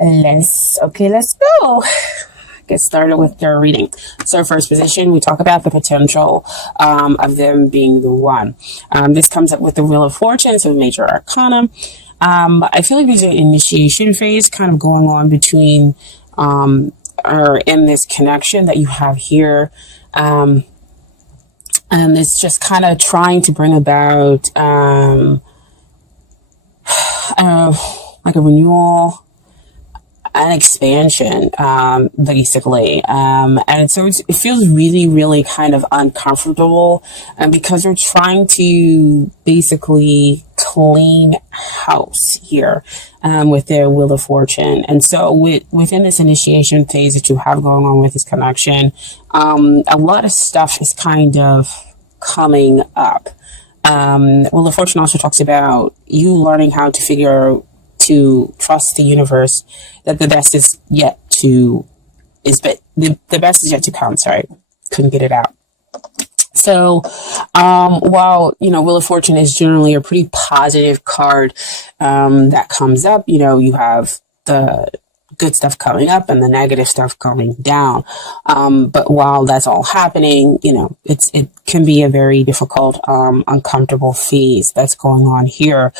Let's go. Get started with your reading. So first position, we talk about the potential of them being the one. This comes up with the Wheel of Fortune, so major arcana. I feel like there's an initiation phase kind of going on between or in this connection that you have here. And it's just kind of trying to bring about like a renewal, an expansion, basically. And so it feels really, really kind of uncomfortable, because they're trying to basically clean house here, with their Wheel of Fortune. And so within this initiation phase that you have going on with this connection, a lot of stuff is kind of coming up. Wheel of Fortune also talks about you learning how to trust the universe, that the best is yet to come. Sorry, couldn't get it out. So while Wheel of Fortune is generally a pretty positive card that comes up, you have the good stuff coming up and the negative stuff coming down. But while that's all happening, it can be a very difficult, uncomfortable phase that's going on here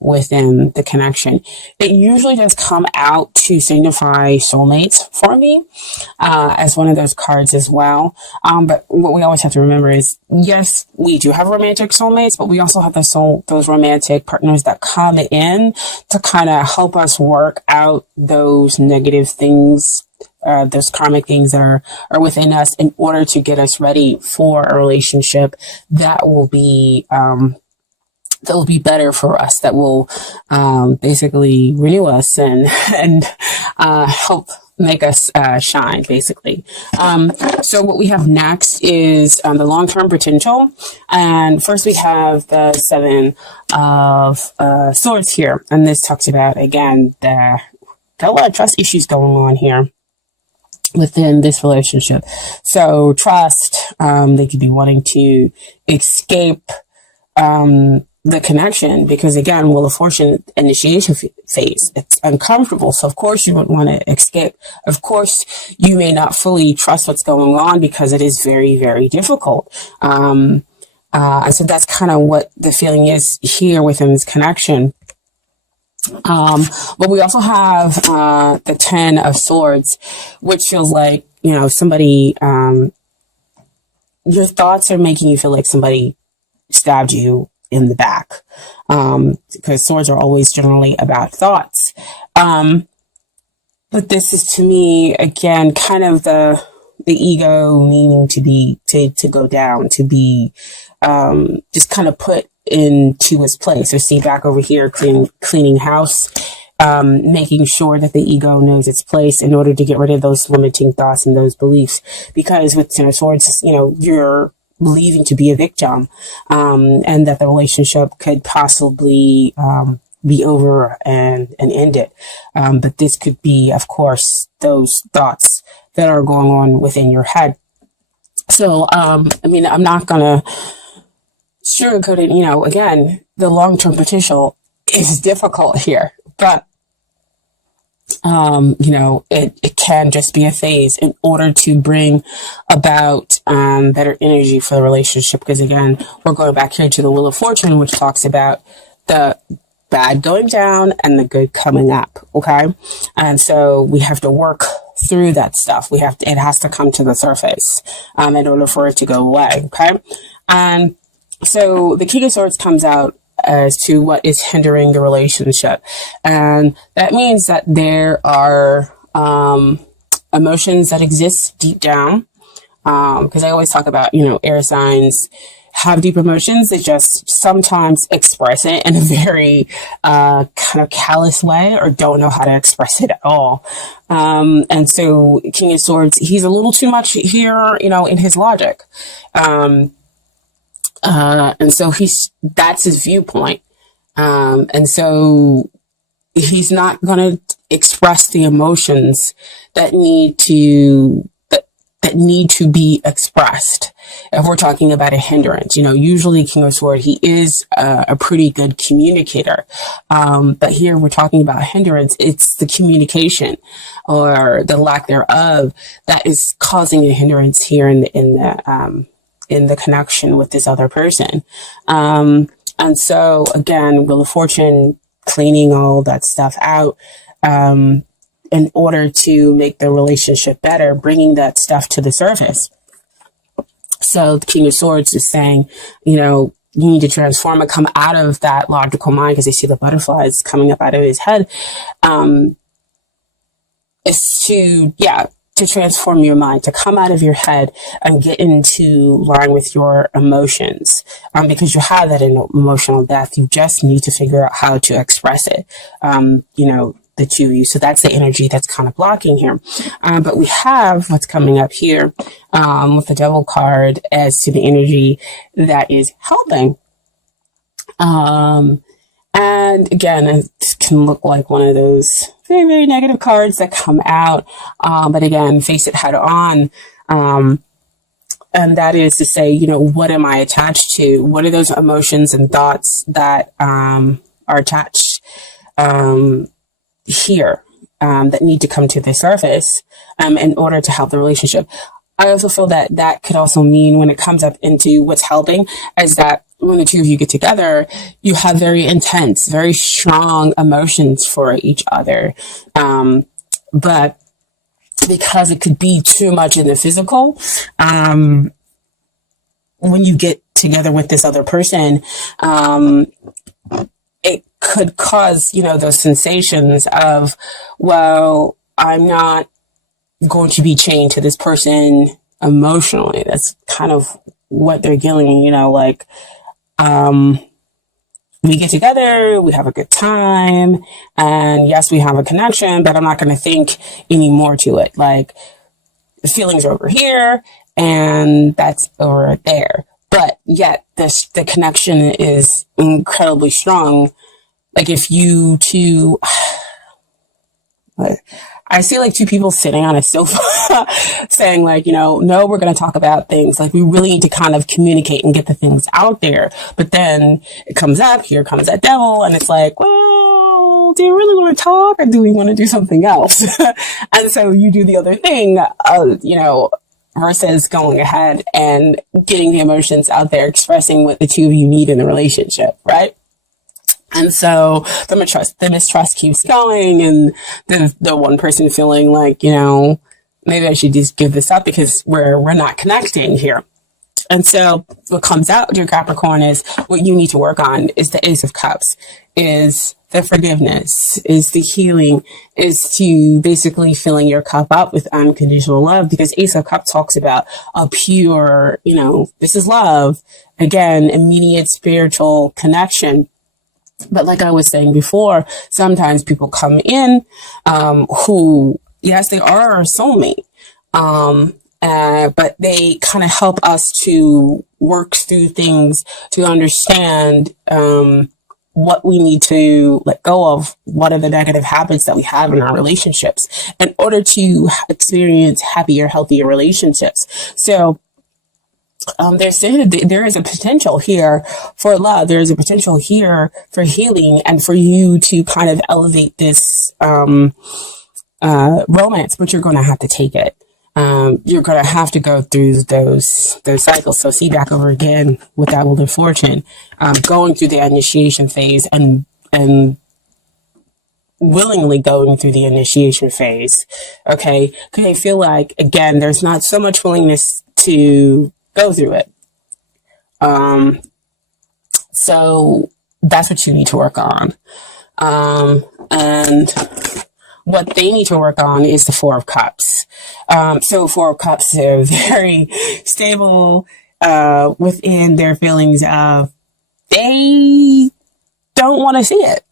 within the connection. It usually does come out to signify soulmates for me, as one of those cards as well. But what we always have to remember is, yes, we do have romantic soulmates, but we also have those romantic partners that come in to kind of help us work out those negative things, those karmic things that are within us, in order to get us ready for a relationship that will be better for us, that will basically renew us and help make us shine, basically. So what we have next is the long-term potential. And first we have the Seven of Swords here. And this talks about, again, got a lot of trust issues going on here within this relationship. So trust, they could be wanting to escape the connection, because again, Wheel of Fortune, initiation phase, it's uncomfortable. So of course you would want to escape. Of course you may not fully trust what's going on, because it is very, very difficult. And so that's kind of what the feeling is here within this connection. But we also have the Ten of Swords, which feels like, somebody, your thoughts are making you feel like somebody stabbed you in the back, because swords are always generally about thoughts. But this is, to me, again, kind of the ego needing to go down, to be just kind of put into its place. So see, back over here, cleaning house, making sure that the ego knows its place in order to get rid of those limiting thoughts and those beliefs. Because with Ten of Swords, you're believing to be a victim, and that the relationship could possibly be over and end it. But this could be, of course, those thoughts that are going on within your head. So, I'm not going to sugarcoat it. Again, the long-term potential is difficult here, but it can just be a phase in order to bring about better energy for the relationship. Because again, we're going back here to the Wheel of Fortune, which talks about the bad going down and the good coming up. Okay. And so we have to work through that stuff. It has to come to the surface, in order for it to go away. Okay. And so the King of Swords comes out as to what is hindering the relationship. And that means that there are emotions that exist deep down. Because I always talk about, air signs have deep emotions. They just sometimes express it in a very kind of callous way, or don't know how to express it at all. And so King of Swords, he's a little too much here, in his logic. And so that's his viewpoint. And so he's not going to express the emotions that need to that need to be expressed. If we're talking about a hindrance, usually King of Swords, he is a pretty good communicator. But here we're talking about a hindrance. It's the communication or the lack thereof that is causing a hindrance here in the connection with this other person. And so again, Wheel of Fortune, cleaning all that stuff out, in order to make the relationship better, bringing that stuff to the surface. So the King of Swords is saying, you need to transform and come out of that logical mind, because they see the butterflies coming up out of his head, is to transform your mind, to come out of your head and get into line with your emotions. Because you have that emotional depth. You just need to figure out how to express it. The two of you. So that's the energy that's kind of blocking here. But we have what's coming up here, with the Devil card as to the energy that is helping. And again, it can look like one of those very, very negative cards that come out. But again, face it head on. And that is to say, what am I attached to? What are those emotions and thoughts that, are attached, here, that need to come to the surface, in order to help the relationship. I also feel that that could also mean, when it comes up into what's helping, is that when the two of you get together, you have very intense, very strong emotions for each other. But because it could be too much in the physical, when you get together with this other person, it could cause, those sensations of, well, I'm not going to be chained to this person emotionally. That's kind of what they're dealing, we get together, we have a good time, and yes, we have a connection, but I'm not going to think any more to it. Like, the feelings are over here, and that's over there. But yet, the connection is incredibly strong. Like, if you two, I see like two people sitting on a sofa saying like, no, we're going to talk about things. Like, we really need to kind of communicate and get the things out there. But then it comes up, here comes that devil, and it's like, well, do you really want to talk, or do we want to do something else? And so you do the other thing, versus going ahead and getting the emotions out there, expressing what the two of you need in the relationship, right? And so the mistrust keeps going, and the one person feeling like, maybe I should just give this up because we're not connecting here. And so what comes out, dear Capricorn, is what you need to work on is the Ace of Cups, is the forgiveness, is the healing, is to basically filling your cup up with unconditional love, because Ace of Cups talks about a pure, this is love. Again, immediate spiritual connection. But like I was saying before, sometimes people come in, who, yes, they are our soulmate. But they kind of help us to work through things, to understand, what we need to let go of, what are the negative habits that we have in our relationships in order to experience happier, healthier relationships. So, they're saying that there is a potential here for love. There is a potential here for healing, and for you to kind of elevate this romance, but you're going to have to take it. You're going to have to go through those cycles. So see, back over again with that Wheel of Fortune, going through the initiation phase and willingly going through the initiation phase. Okay. Because I feel like, again, there's not so much willingness to go through it. So that's what you need to work on. And what they need to work on is the Four of Cups. So Four of Cups, they're very stable, within their feelings of, they don't want to see it.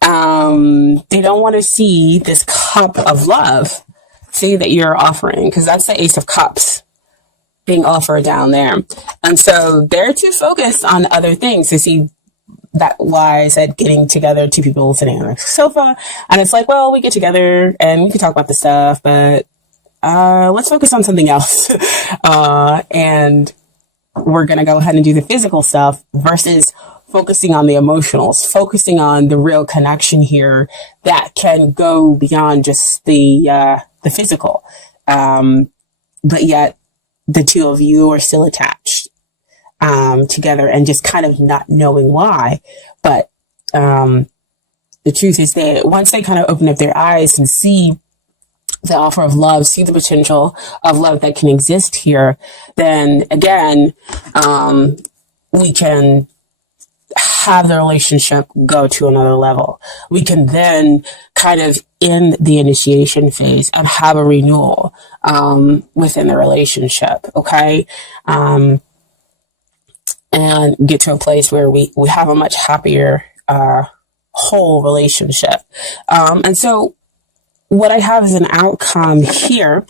They don't want to see this cup of love, see, that you're offering, because that's the Ace of Cups being offered down there. And so they're too focused on other things to see that, why I said getting together, two people sitting on a sofa. And it's like, well, we get together and we can talk about the stuff, but let's focus on something else. And we're going to go ahead and do the physical stuff versus focusing on the emotionals, focusing on the real connection here that can go beyond just the physical. But yet the two of you are still attached, together and just kind of not knowing why. But, the truth is that once they kind of open up their eyes and see the offer of love, see the potential of love that can exist here, then again, we can have the relationship go to another level. We can then kind of end the initiation phase and have a renewal within the relationship, okay? And get to a place where we have a much happier whole relationship. And so what I have as an outcome here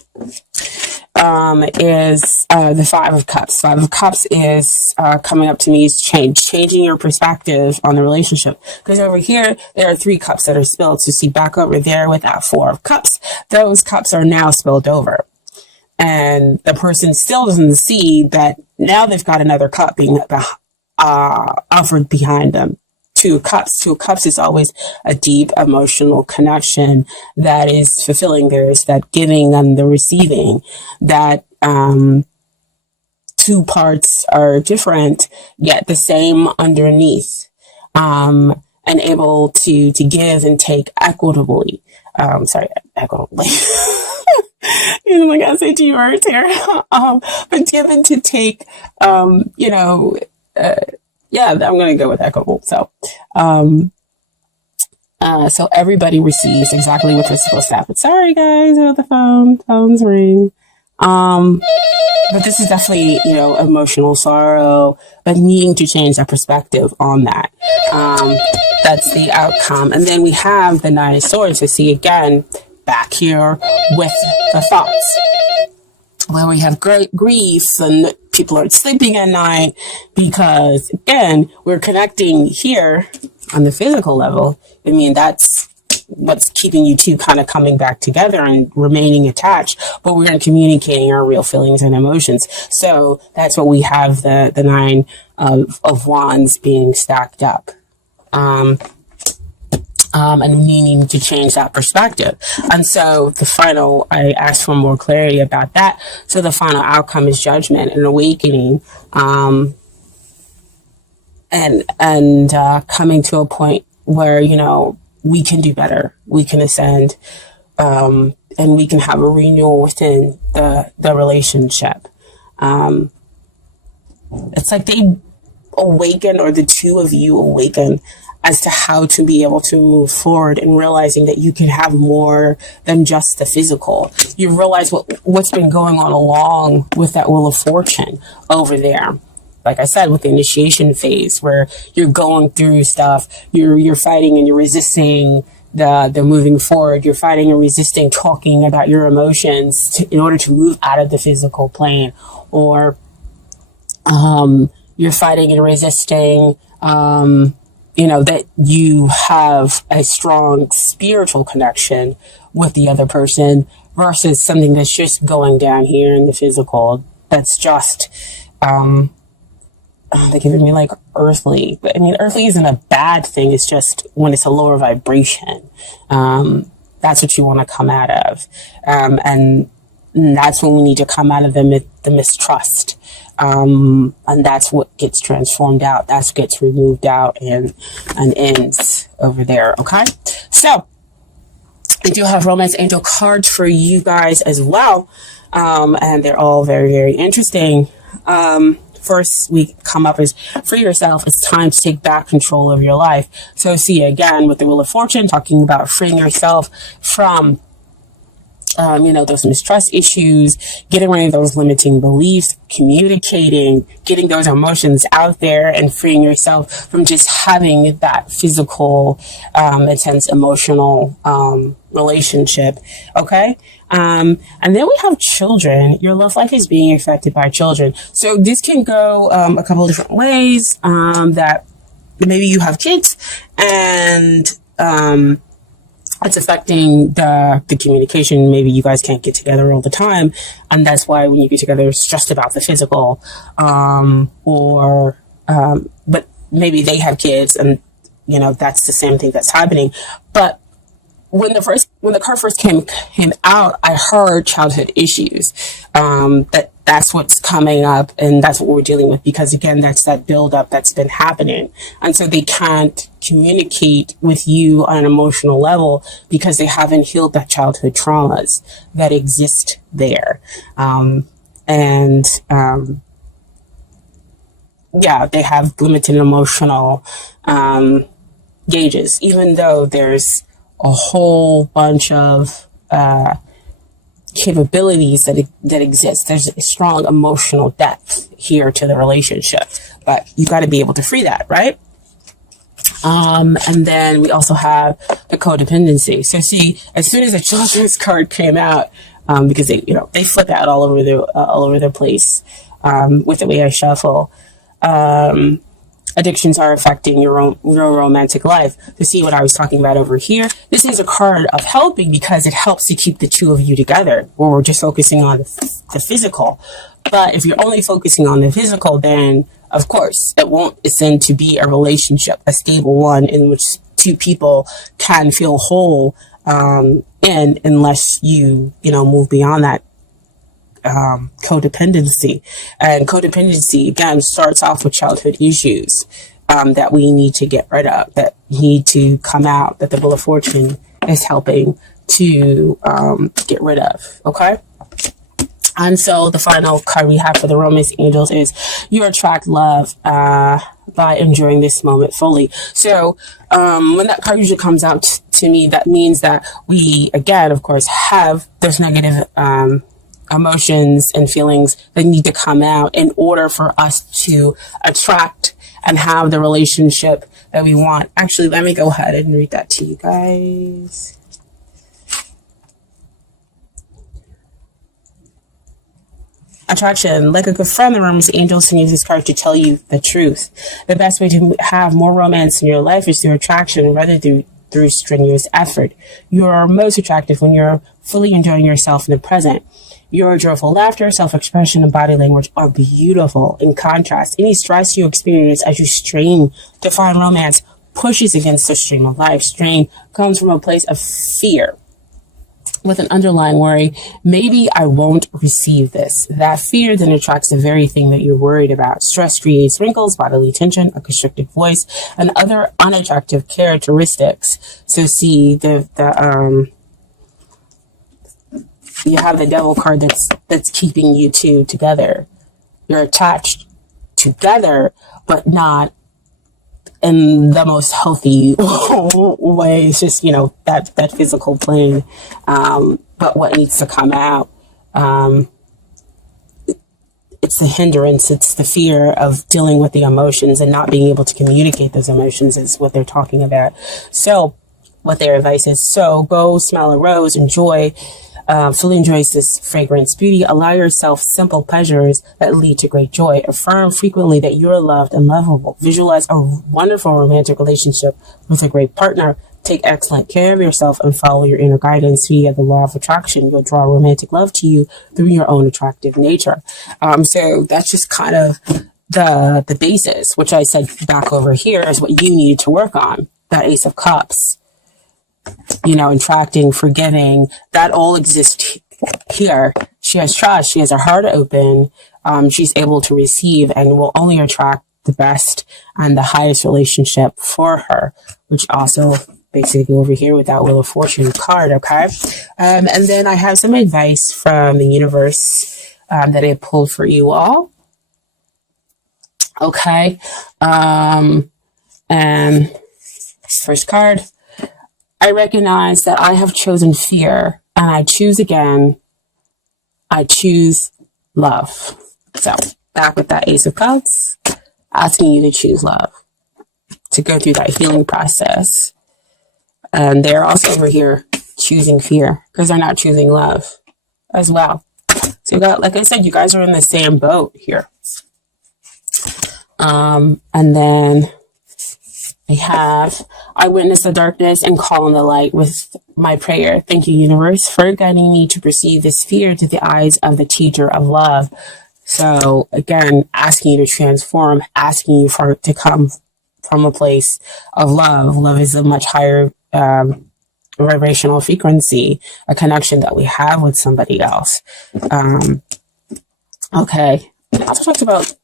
is the Five of Cups. Five of Cups is coming up to me is changing your perspective on the relationship. Because over here, there are 3 cups that are spilled. So see back over there with that 4 of Cups, those cups are now spilled over. And the person still doesn't see that now they've got another cup being offered behind them. 2 cups. 2 cups is always a deep emotional connection that is fulfilling. There's that giving and the receiving. That 2 parts are different, yet the same underneath, and able to give and take equitably. Equitably. Using like SAT words here. But give and to take, yeah, I'm going to go with equitable. So, so everybody receives exactly what they're supposed to happen. Sorry guys about the phones ring. But this is definitely, emotional sorrow, but needing to change that perspective on that. That's the outcome. And then we have the Nine of Swords. So see again, back here with the thoughts, where we have great grief and people aren't sleeping at night because, again, we're connecting here on the physical level. I mean, that's what's keeping you two kind of coming back together and remaining attached, but we're communicating our real feelings and emotions. So that's what we have the Nine of Wands being stacked up. And needing to change that perspective. And so I asked for more clarity about that. So the final outcome is judgment and awakening, and coming to a point where, we can do better, we can ascend, and we can have a renewal within the relationship. It's like they awaken, or the two of you awaken as to how to be able to move forward, and realizing that you can have more than just the physical. You realize what's been going on along with that Wheel of Fortune over there. Like I said, with the initiation phase, where you're going through stuff, you're fighting and you're resisting the moving forward. You're fighting and resisting talking about your emotions in order to move out of the physical plane, or you're fighting and resisting that you have a strong spiritual connection with the other person, versus something that's just going down here in the physical. That's just, they're giving me like earthly. But I mean, earthly isn't a bad thing. It's just when it's a lower vibration. That's what you want to come out of. And that's when we need to come out of the mistrust. And that's what gets transformed out. That's what gets removed out and ends over there. Okay. So I do have romance angel cards for you guys as well. And they're all very, very interesting. First we come up as free yourself. It's time to take back control of your life. So see again with the Wheel of Fortune, talking about freeing yourself from those mistrust issues, getting rid of those limiting beliefs, communicating, getting those emotions out there, and freeing yourself from just having that physical, intense emotional, relationship. Okay. And then we have children. Your love life is being affected by children. So this can go, a couple of different ways, that maybe you have kids and, it's affecting the communication. Maybe you guys can't get together all the time, and that's why when you get together, it's just about the physical. But maybe they have kids, and you know that's the same thing that's happening. But when the card first came out, I heard childhood issues. That's what's coming up, and that's what we're dealing with, because again, that's that buildup that's been happening, and so they can't communicate with you on an emotional level because they haven't healed that childhood traumas that exist there. Yeah, they have limited emotional gauges, even though there's a whole bunch of capabilities that exist. There's a strong emotional depth here to the relationship, but you got to be able to free that, right? And then we also have the codependency. So see, as soon as the children's card came out, because they flip out all over the place with the way I shuffle. Addictions are affecting your romantic life. To see what I was talking about over here, this is a card of helping because it helps to keep the two of you together, where we're just focusing on the physical. But if you're only focusing on the physical, then of course it won't ascend to be a relationship, a stable one in which two people can feel whole unless you move beyond that codependency. And codependency again starts off with childhood issues that we need to get rid of, that need to come out, that the Wheel of Fortune is helping to get rid of. Okay. And so the final card we have for the Romance Angels is you attract love by enjoying this moment fully. So when that card usually comes out to me, that means that we, again, of course, have those negative emotions and feelings that need to come out in order for us to attract and have the relationship that we want. Actually, let me go ahead and read that to you guys. Attraction. Like a good friend, the Romance Angels send you this card to tell you the truth. The best way to have more romance in your life is through attraction rather than through strenuous effort. You are most attractive when you're fully enjoying yourself in the present. Your joyful laughter, self-expression, and body language are beautiful. In contrast, any stress you experience as you strain to find romance pushes against the stream of life. Strain comes from a place of fear with an underlying worry. Maybe I won't receive this. That fear then attracts the very thing that you're worried about. Stress creates wrinkles, bodily tension, a constricted voice, and other unattractive characteristics. So see, you have the Devil card that's keeping you two together. You're attached together, but not in the most healthy way. It's just, that physical plane. But what needs to come out, it's the hindrance. It's the fear of dealing with the emotions and not being able to communicate those emotions is what they're talking about. So what their advice is, so go smell a rose, enjoy, fully enjoys this fragrance beauty. Allow yourself simple pleasures that lead to great joy. Affirm frequently that you're loved and lovable. Visualize a wonderful romantic relationship with a great partner. Take excellent care of yourself and follow your inner guidance via the law of attraction. You'll draw romantic love to you through your own attractive nature. So that's just kind of the basis, which I said back over here is what you need to work on. That Ace of Cups. Attracting, forgiving, that all exists here. She has trust. She has her heart open. She's able to receive and will only attract the best and the highest relationship for her, which also basically over here with that Wheel of Fortune card, okay? And then I have some advice from the universe that I pulled for you all. Okay. And first card. I recognize that I have chosen fear and I choose again. I choose love. So back with that Ace of Cups, asking you to choose love, to go through that healing process. And they're also over here choosing fear because they're not choosing love as well. So you got, like I said, you guys are in the same boat here. And then We have, I witness the darkness and call on the light with my prayer. Thank you, universe, for guiding me to perceive this fear through the eyes of the teacher of love. So again, asking you to transform, asking you for it to come from a place of love. Love is a much higher vibrational frequency, a connection that we have with somebody else. Okay, I also talked about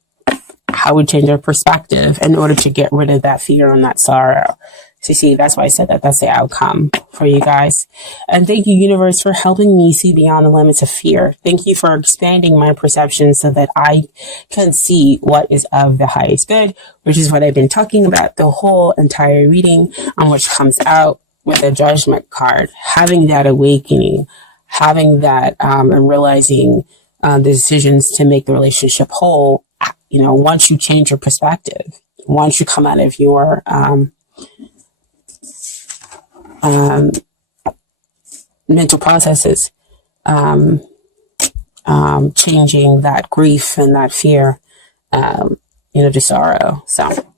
how we change our perspective in order to get rid of that fear and that sorrow. So you see, that's why I said that that's the outcome for you guys. And thank you, universe, for helping me see beyond the limits of fear. Thank you for expanding my perception so that I can see what is of the highest good, which is what I've been talking about the whole entire reading, which comes out with a judgment card. Having that awakening, having that and realizing the decisions to make the relationship whole. You know, once you change your perspective, once you come out of your mental processes, changing that grief and that fear, to sorrow. So